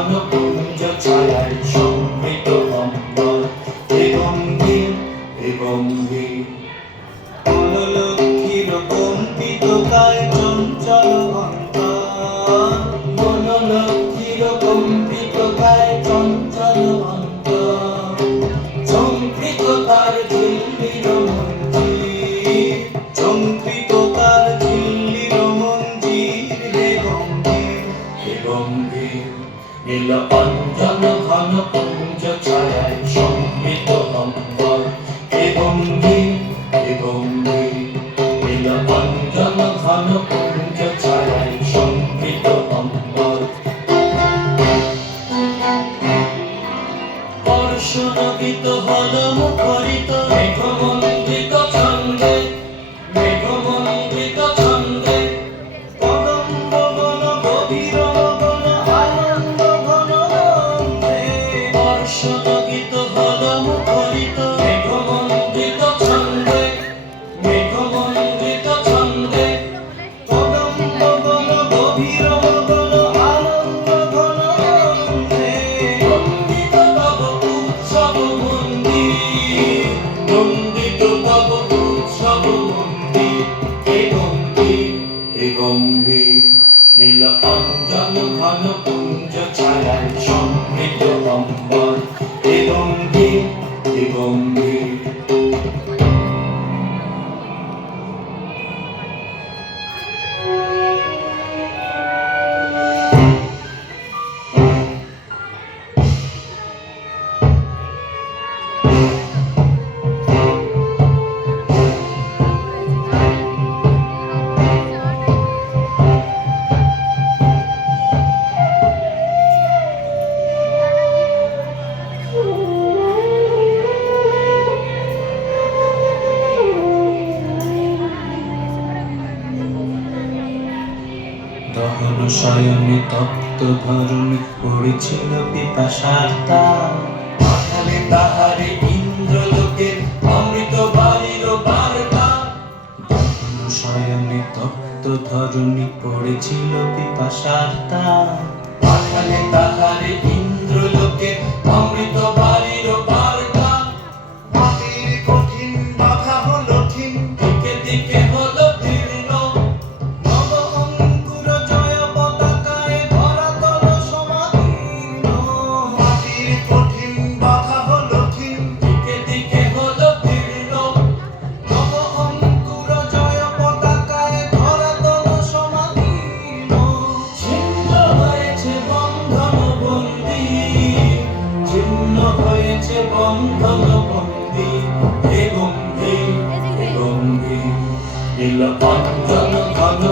ঘন কুঞ্জ ছায়ায় সমৃত অম্বর হে গম্ভীর হে গম্ভীর বনলক্ষ্মীর কম্পিত কায় চঞ্চল অন্তর বনলক্ষ্মীর কম্পিত কায় চঞ্চল অন্তর চমকিত তার ঝিল্লির মঞ্জির চমকিত তার ঝিল্লির মঞ্জির হে গম্ভীর হে গম্ভীর নীল অঞ্জন ঘন কুঞ্জ ছায়ায় সমৃত অম্বর হে গম্ভীর হে গম্ভীর নীল অঞ্জন ঘন কুঞ্জ ছায়ায় সমৃত অম্বর বর্ষণগীত হল মুখরিত মেঘমণ্ডিত ছন্দে মেঘমণ্ডিত ছন্দে কদম্ব বন গভীর গগন আনন্দ ঘন গন্ধে বর্ষণগীত হল মুখরিত মেঘমণ্ডিত ছন্দে মেঘমণ্ডিত ছন্দে কদম্ব বন গভীর গগন আনন্দ ঘন গন্ধে নন্দিত তব উৎসব মন্দির নন্দিত তব উৎসব মন্দির হে গম্ভীর হে গম্ভীর নীল অঞ্জন ঘন কুঞ্জ ছায়ায় সমৃত অম্বর হে গম্ভীর হে গম্ভীর দহন শয়নে তপ্ত ধরণী পড়েছিল পিপাসার তার পাঠালে তাহারে ইন্দ্রলোকের অমৃত বাড়ির বার্তা দহন শয়নে তপ্ত ধরণী পড়েছিল পিপাসার তার পাঠালে তাহারে ইন্দ্রলোকের অমৃত বাড়ির বার্তা মাটির কঠিন বাধা হলো ঠিন দিকে দিকে হলো দীর্ণ নব অঙ্কুর জয় পতাকায় ধরাতল সমাদীর্ণ মাটির কঠিন বাধা হলো ঠিন দিকে দিকে হলো দীর্ণ নব অঙ্কুর জয় পতাকায় ধরাতল সমাদীর্ণ ছিন্ন হয়েছে বন্ধন বন্দী ছিন্ন হয়েছে বন্ধন বন্দী হে গম্ভীর হে গম্ভীর নীল অঞ্জন ঘন